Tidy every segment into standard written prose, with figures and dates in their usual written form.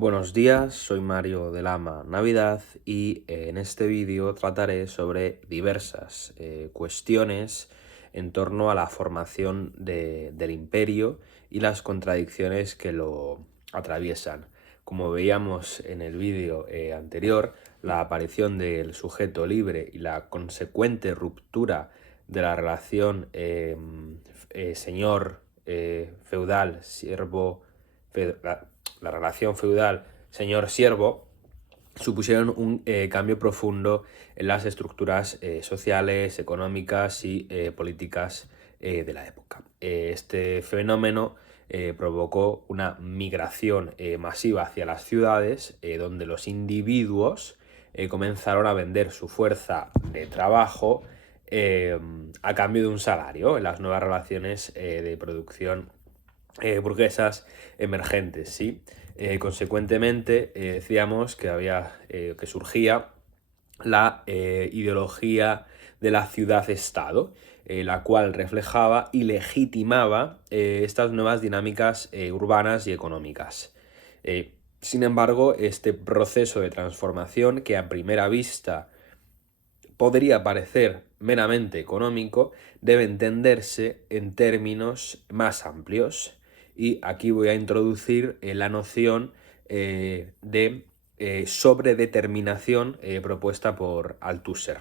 Buenos días, soy Mario de Lama Navidad y en este vídeo trataré sobre diversas cuestiones en torno a la formación del imperio y las contradicciones que lo atraviesan. Como veíamos en el vídeo anterior, la aparición del sujeto libre y la consecuente ruptura de la relación señor feudal, siervo, la relación feudal señor-siervo supusieron un cambio profundo en las estructuras sociales, económicas y políticas de la época. Este fenómeno provocó una migración masiva hacia las ciudades, donde los individuos comenzaron a vender su fuerza de trabajo a cambio de un salario en las nuevas relaciones de producción burguesas emergentes, ¿sí? Consecuentemente, decíamos que que surgía la ideología de la ciudad-estado, la cual reflejaba y legitimaba estas nuevas dinámicas urbanas y económicas. Sin embargo, este proceso de transformación, que a primera vista podría parecer meramente económico, debe entenderse en términos más amplios. Y aquí voy a introducir la noción de sobredeterminación propuesta por Althusser.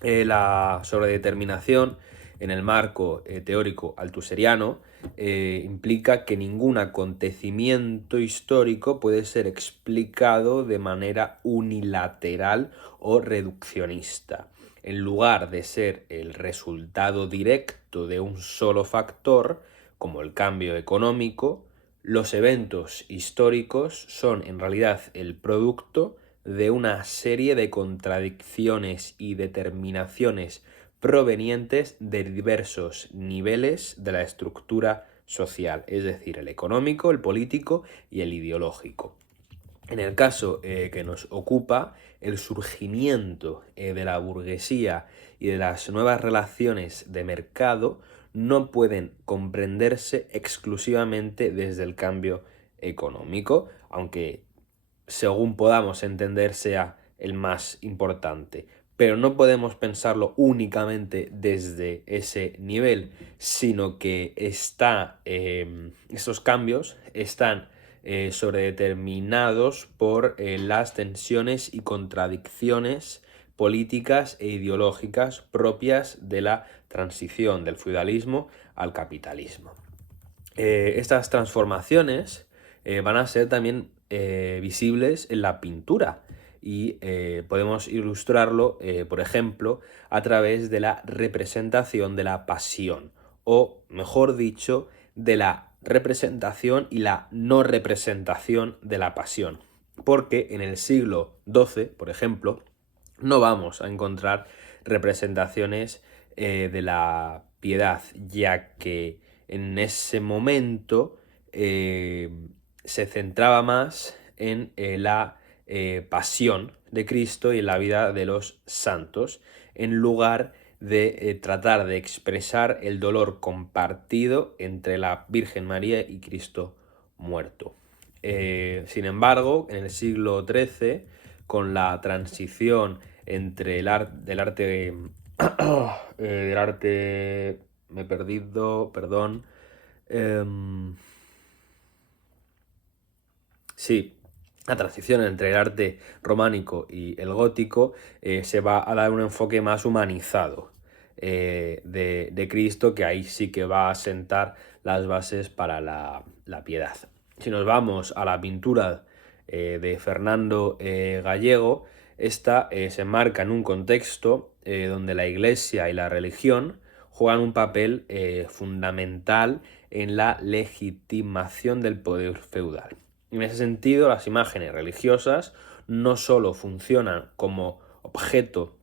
La sobredeterminación en el marco teórico althuseriano implica que ningún acontecimiento histórico puede ser explicado de manera unilateral o reduccionista. En lugar de ser el resultado directo de un solo factor, como el cambio económico, los eventos históricos son en realidad el producto de una serie de contradicciones y determinaciones provenientes de diversos niveles de la estructura social, es decir, el económico, el político y el ideológico. En el caso que nos ocupa, el surgimiento de la burguesía y de las nuevas relaciones de mercado no pueden comprenderse exclusivamente desde el cambio económico, aunque según podamos entender sea el más importante. Pero no podemos pensarlo únicamente desde ese nivel, sino que estos cambios están sobredeterminados por las tensiones y contradicciones políticas e ideológicas propias de la transición del feudalismo al capitalismo. Estas transformaciones van a ser también visibles en la pintura y podemos ilustrarlo, por ejemplo, a través de la representación de la pasión, o mejor dicho, de la representación y la no representación de la pasión. Porque en el siglo XII, por ejemplo, no vamos a encontrar representaciones de la piedad, ya que en ese momento se centraba más en la pasión de Cristo y en la vida de los santos, en lugar de tratar de expresar el dolor compartido entre la Virgen María y Cristo muerto. Sin embargo, en el siglo XIII, con la transición entre del arte del arte me he perdido, perdón. Sí, la transición entre el arte románico y el gótico se va a dar un enfoque más humanizado de Cristo, que ahí sí que va a sentar las bases para la piedad. Si nos vamos a la pintura de Fernando Gallego, esta se enmarca en un contexto donde la Iglesia y la religión juegan un papel fundamental en la legitimación del poder feudal. En ese sentido, las imágenes religiosas no solo funcionan como objeto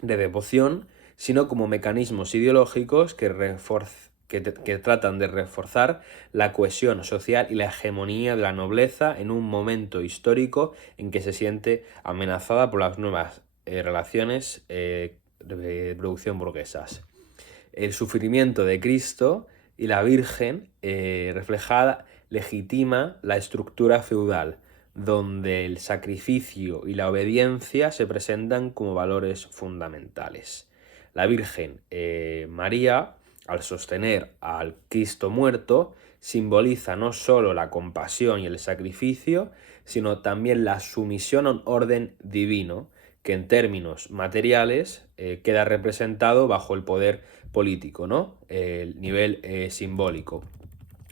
de devoción, sino como mecanismos ideológicos que tratan de reforzar la cohesión social y la hegemonía de la nobleza en un momento histórico en que se siente amenazada por las nuevas relaciones de producción burguesas. El sufrimiento de Cristo y la Virgen reflejada legitima la estructura feudal, donde el sacrificio y la obediencia se presentan como valores fundamentales. La Virgen María, al sostener al Cristo muerto, simboliza no solo la compasión y el sacrificio, sino también la sumisión a un orden divino, que en términos materiales queda representado bajo el poder político, ¿no? El nivel simbólico.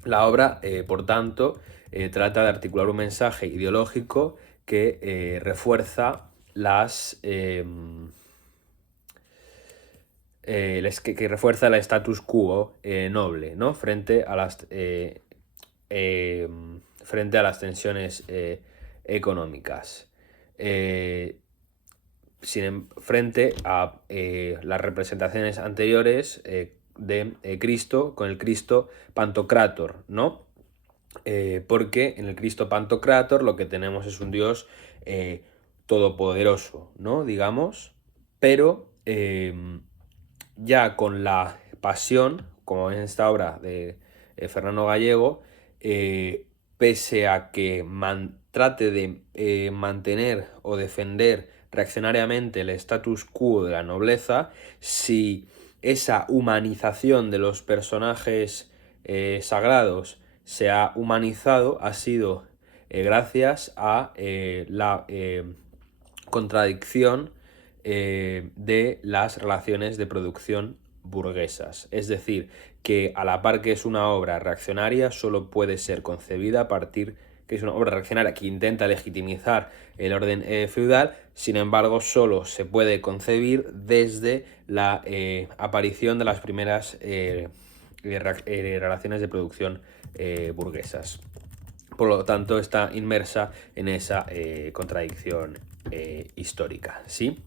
La obra, por tanto, trata de articular un mensaje ideológico que refuerza que refuerza el status quo noble, ¿no? Frente a las tensiones económicas. Frente a las representaciones anteriores de Cristo con el Cristo Pantocrátor, ¿no? Porque en el Cristo Pantocrátor lo que tenemos es un Dios todopoderoso, ¿no? Digamos, pero ya con la pasión, como en esta obra de Fernando Gallego, pese a que trate de mantener o defender reaccionariamente el status quo de la nobleza, si esa humanización de los personajes sagrados se ha humanizado, ha sido gracias a la contradicción de las relaciones de producción burguesas. Es decir, que a la par que es una obra reaccionaria, solo puede ser concebida a partir que es una obra reaccionaria que intenta legitimizar el orden feudal, sin embargo, solo se puede concebir desde la aparición de las primeras relaciones de producción burguesas. Por lo tanto, está inmersa en esa contradicción histórica, ¿sí?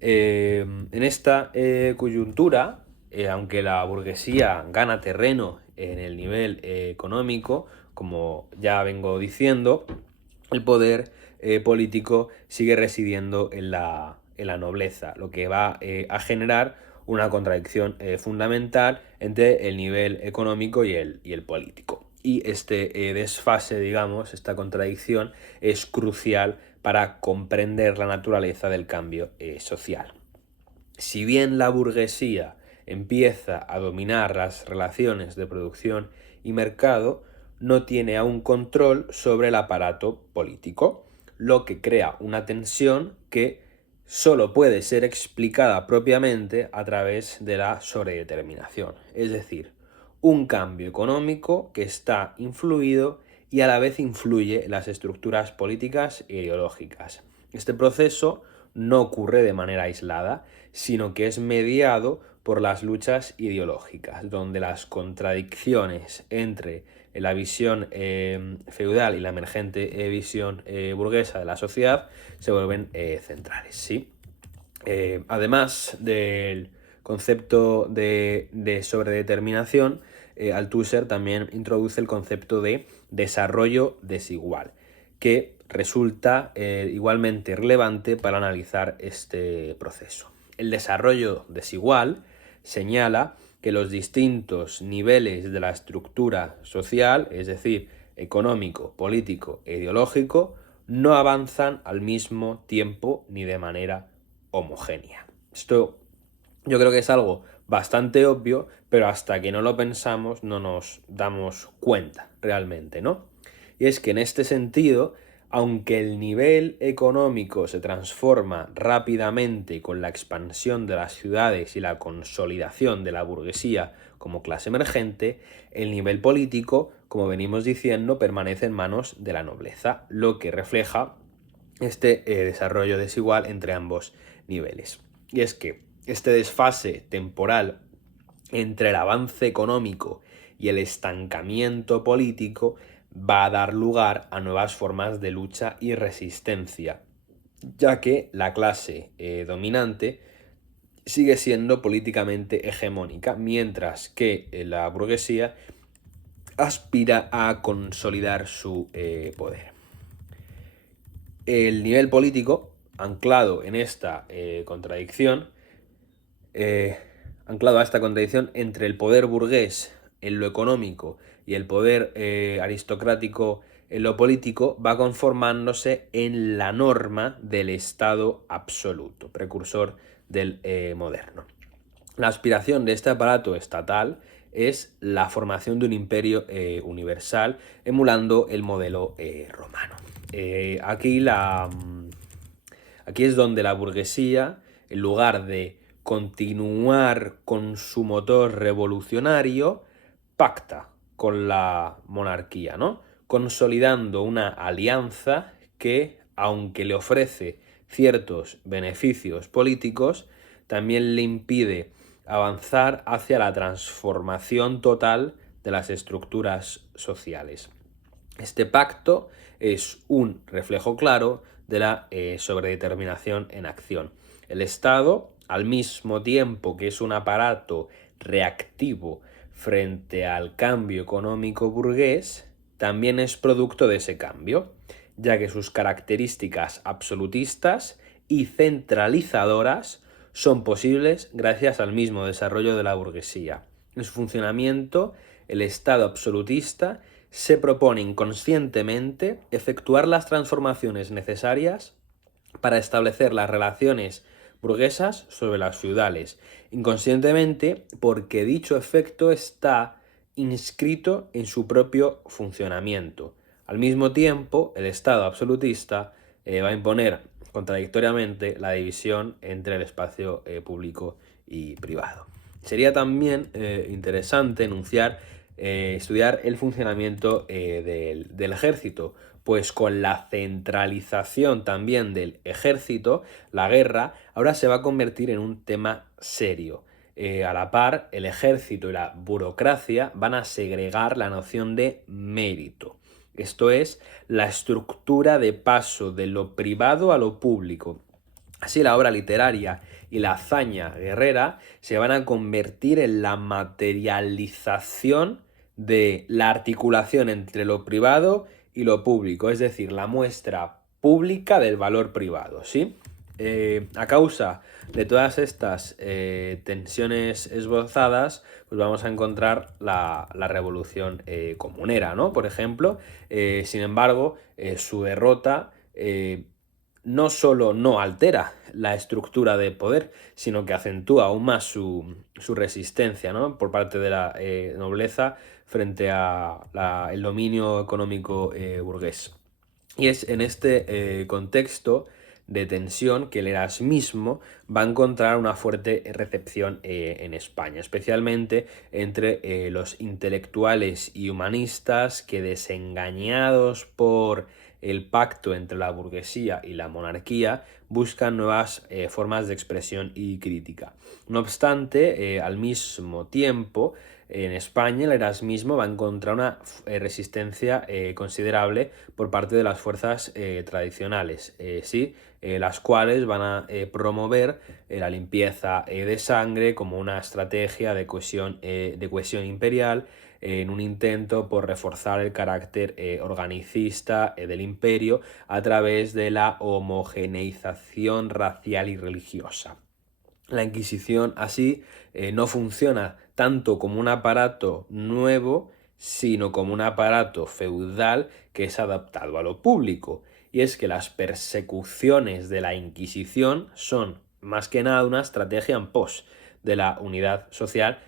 En esta coyuntura, aunque la burguesía gana terreno en el nivel económico, como ya vengo diciendo, el poder político sigue residiendo en la nobleza, lo que va a generar una contradicción fundamental entre el nivel económico y el político. Y este desfase, digamos, esta contradicción es crucial para comprender la naturaleza del cambio social. Si bien la burguesía empieza a dominar las relaciones de producción y mercado, no tiene aún control sobre el aparato político, lo que crea una tensión que solo puede ser explicada propiamente a través de la sobredeterminación, es decir, un cambio económico que está influido y a la vez influye en las estructuras políticas e ideológicas. Este proceso no ocurre de manera aislada, sino que es mediado por las luchas ideológicas, donde las contradicciones entre la visión feudal y la emergente visión burguesa de la sociedad se vuelven centrales, ¿sí? Además del concepto de sobredeterminación, Althusser también introduce el concepto de desarrollo desigual, que resulta igualmente relevante para analizar este proceso. El desarrollo desigual señala que los distintos niveles de la estructura social, es decir, económico, político e ideológico, no avanzan al mismo tiempo ni de manera homogénea. Esto yo creo que es algo bastante obvio, pero hasta que no lo pensamos no nos damos cuenta realmente, ¿no? Y es que en este sentido, aunque el nivel económico se transforma rápidamente con la expansión de las ciudades y la consolidación de la burguesía como clase emergente, el nivel político, como venimos diciendo, permanece en manos de la nobleza, lo que refleja este desarrollo desigual entre ambos niveles. Y es que este desfase temporal entre el avance económico y el estancamiento político va a dar lugar a nuevas formas de lucha y resistencia, ya que la clase dominante sigue siendo políticamente hegemónica, mientras que la burguesía aspira a consolidar su poder. El nivel político, anclado en esta contradicción, anclado a esta contradicción entre el poder burgués en lo económico y el poder aristocrático en lo político va conformándose en la norma del Estado absoluto, precursor del moderno. La aspiración de este aparato estatal es la formación de un imperio universal, emulando el modelo romano. Aquí es donde la burguesía, en lugar de continuar con su motor revolucionario, pacta con la monarquía, ¿no? Consolidando una alianza que, aunque le ofrece ciertos beneficios políticos, también le impide avanzar hacia la transformación total de las estructuras sociales. Este pacto es un reflejo claro de la sobredeterminación en acción. El Estado, al mismo tiempo que es un aparato reactivo frente al cambio económico burgués, también es producto de ese cambio, ya que sus características absolutistas y centralizadoras son posibles gracias al mismo desarrollo de la burguesía. En su funcionamiento, el Estado absolutista se propone inconscientemente efectuar las transformaciones necesarias para establecer las relaciones burguesas sobre las feudales, inconscientemente porque dicho efecto está inscrito en su propio funcionamiento. Al mismo tiempo, el Estado absolutista va a imponer contradictoriamente la división entre el espacio público y privado. Sería también interesante estudiar el funcionamiento del ejército, pues con la centralización también del ejército, la guerra ahora se va a convertir en un tema serio. A la par, el ejército y la burocracia van a segregar la noción de mérito. Esto es la estructura de paso de lo privado a lo público. Así la obra literaria y la hazaña guerrera se van a convertir en la materialización de la articulación entre lo privado y lo público, es decir, la muestra pública del valor privado, ¿sí? A causa de todas estas tensiones esbozadas, pues vamos a encontrar la revolución comunera, ¿no? Por ejemplo, sin embargo, su derrota no solo no altera la estructura de poder, sino que acentúa aún más su resistencia, ¿no? Por parte de la nobleza frente a el dominio económico burgués. Y es en este contexto de tensión que el erasmismo va a encontrar una fuerte recepción en España, especialmente entre los intelectuales y humanistas que, desengañados por el pacto entre la burguesía y la monarquía, buscan nuevas formas de expresión y crítica. No obstante, al mismo tiempo, en España el erasmismo va a encontrar una resistencia considerable por parte de las fuerzas tradicionales, las cuales van a promover la limpieza de sangre como una estrategia de cohesión imperial, en un intento por reforzar el carácter organicista del imperio a través de la homogeneización racial y religiosa. La Inquisición así no funciona tanto como un aparato nuevo, sino como un aparato feudal que es adaptado a lo público. Y es que las persecuciones de la Inquisición son más que nada una estrategia en pos de la unidad social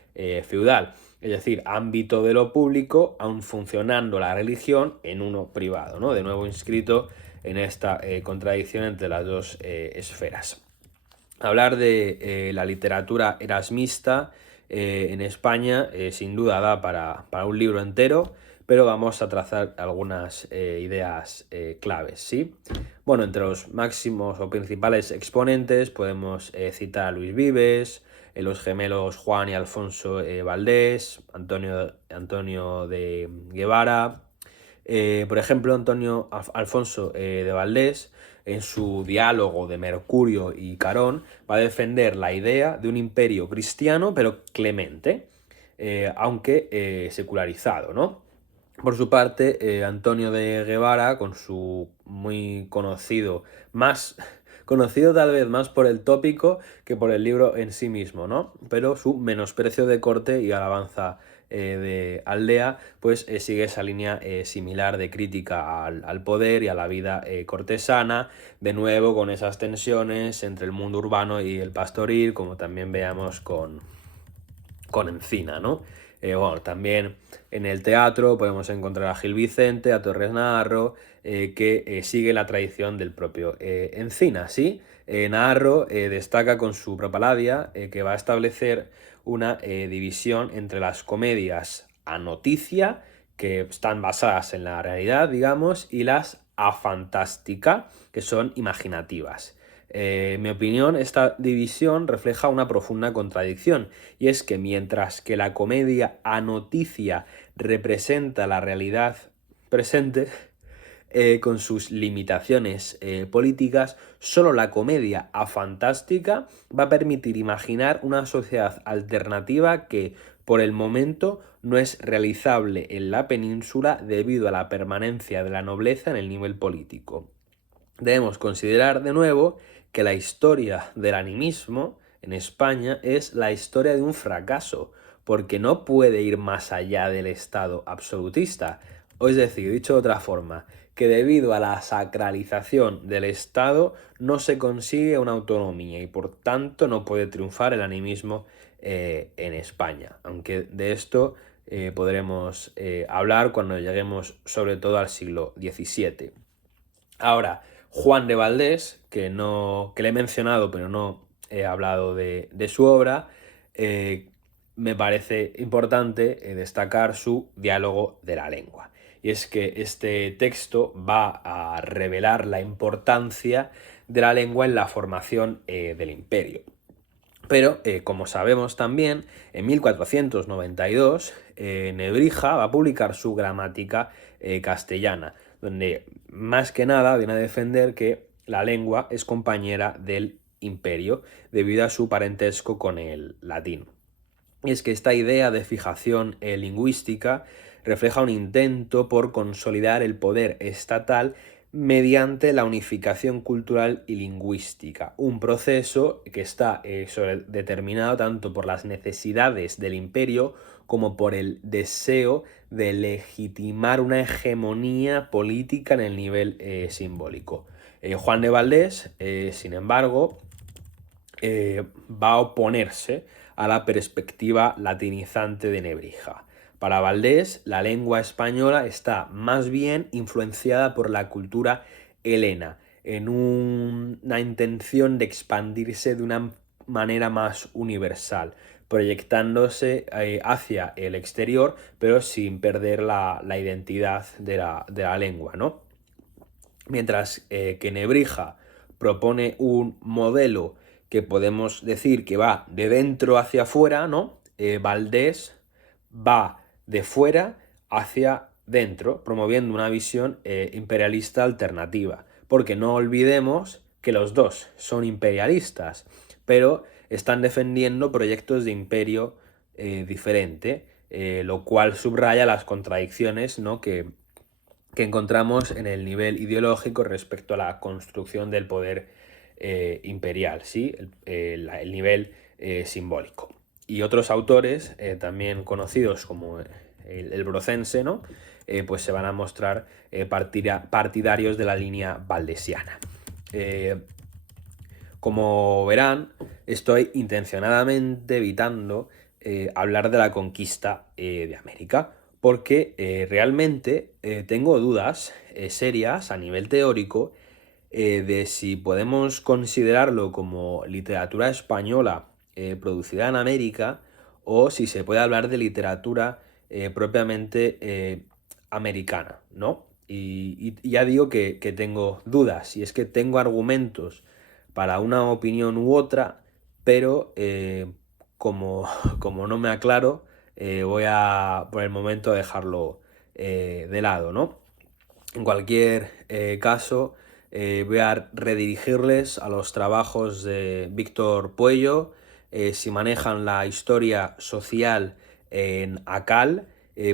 feudal. Es decir, ámbito de lo público, aun funcionando la religión en uno privado, ¿no? De nuevo inscrito en esta contradicción entre las dos esferas. Hablar de la literatura erasmista en España sin duda da para un libro entero, pero vamos a trazar algunas ideas claves, ¿sí? Bueno, entre los máximos o principales exponentes podemos citar a Luis Vives, los gemelos Juan y Alfonso Valdés, Antonio de Guevara. Por ejemplo, Alfonso de Valdés, en su diálogo de Mercurio y Carón, va a defender la idea de un imperio cristiano pero clemente, aunque secularizado, ¿no? Por su parte, Antonio de Guevara, con su muy conocido tal vez más por el tópico que por el libro en sí mismo, ¿no? Pero su menosprecio de corte y alabanza de Aldea, pues sigue esa línea similar de crítica al poder y a la vida cortesana, de nuevo con esas tensiones entre el mundo urbano y el pastoril, como también veamos con Encina, ¿no? Bueno, también en el teatro podemos encontrar a Gil Vicente, a Torres Naharro, que sigue la tradición del propio Encina, ¿sí? Naharro destaca con su Propaladia, que va a establecer una división entre las comedias a noticia, que están basadas en la realidad, digamos, y las a fantástica, que son imaginativas. En mi opinión, esta división refleja una profunda contradicción, y es que mientras que la comedia a noticia representa la realidad presente, con sus limitaciones políticas, solo la comedia a fantástica va a permitir imaginar una sociedad alternativa que, por el momento, no es realizable en la península debido a la permanencia de la nobleza en el nivel político. Debemos considerar de nuevo que la historia del animismo en España es la historia de un fracaso, porque no puede ir más allá del Estado absolutista. O es decir, dicho de otra forma, que debido a la sacralización del Estado no se consigue una autonomía y por tanto no puede triunfar el animismo en España. Aunque de esto podremos hablar cuando lleguemos sobre todo al siglo XVII. Ahora, Juan de Valdés, que le he mencionado pero no he hablado de su obra, me parece importante destacar su Diálogo de la lengua. Y es que este texto va a revelar la importancia de la lengua en la formación del imperio. Pero, como sabemos también, en 1492 Nebrija va a publicar su gramática castellana, donde más que nada viene a defender que la lengua es compañera del imperio debido a su parentesco con el latín. Y es que esta idea de fijación lingüística refleja un intento por consolidar el poder estatal mediante la unificación cultural y lingüística, un proceso que está determinado tanto por las necesidades del imperio como por el deseo de legitimar una hegemonía política en el nivel simbólico. Juan de Valdés, sin embargo, va a oponerse a la perspectiva latinizante de Nebrija. Para Valdés, la lengua española está más bien influenciada por la cultura helena, en una intención de expandirse de una manera más universal, proyectándose hacia el exterior, pero sin perder la identidad de la lengua, ¿no? Mientras que Nebrija propone un modelo que podemos decir que va de dentro hacia afuera, ¿no? Valdés va de fuera hacia dentro, promoviendo una visión imperialista alternativa. Porque no olvidemos que los dos son imperialistas, pero están defendiendo proyectos de imperio diferente, lo cual subraya las contradicciones, ¿no?, que encontramos en el nivel ideológico respecto a la construcción del poder imperial, ¿sí? El nivel simbólico. Y otros autores, también conocidos como el Brocense, ¿no? Pues se van a mostrar partidarios de la línea valdesiana. Como verán, estoy intencionadamente evitando hablar de la conquista de América, porque realmente tengo dudas serias a nivel teórico de si podemos considerarlo como literatura española producida en América o si se puede hablar de literatura propiamente americana, ¿no? Y ya digo que tengo dudas, y es que tengo argumentos para una opinión u otra, pero como no me aclaro, voy a por el momento dejarlo de lado, ¿no? En cualquier caso, voy a redirigirles a los trabajos de Víctor Puello. Si manejan la historia social en ACAL,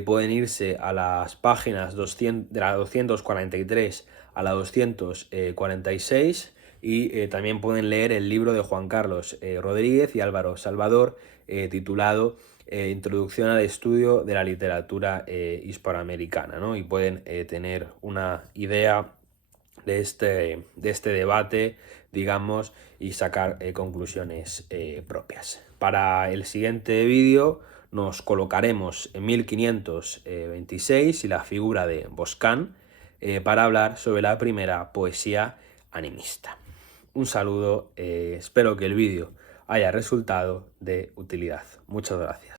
pueden irse a las páginas de la 243 a la 246, y también pueden leer el libro de Juan Carlos Rodríguez y Álvaro Salvador titulado Introducción al estudio de la literatura hispanoamericana, ¿no? Y pueden tener una idea de este debate, digamos, y sacar conclusiones propias. Para el siguiente vídeo nos colocaremos en 1526 y la figura de Boscán para hablar sobre la primera poesía animista. Un saludo, espero que el vídeo haya resultado de utilidad. Muchas gracias.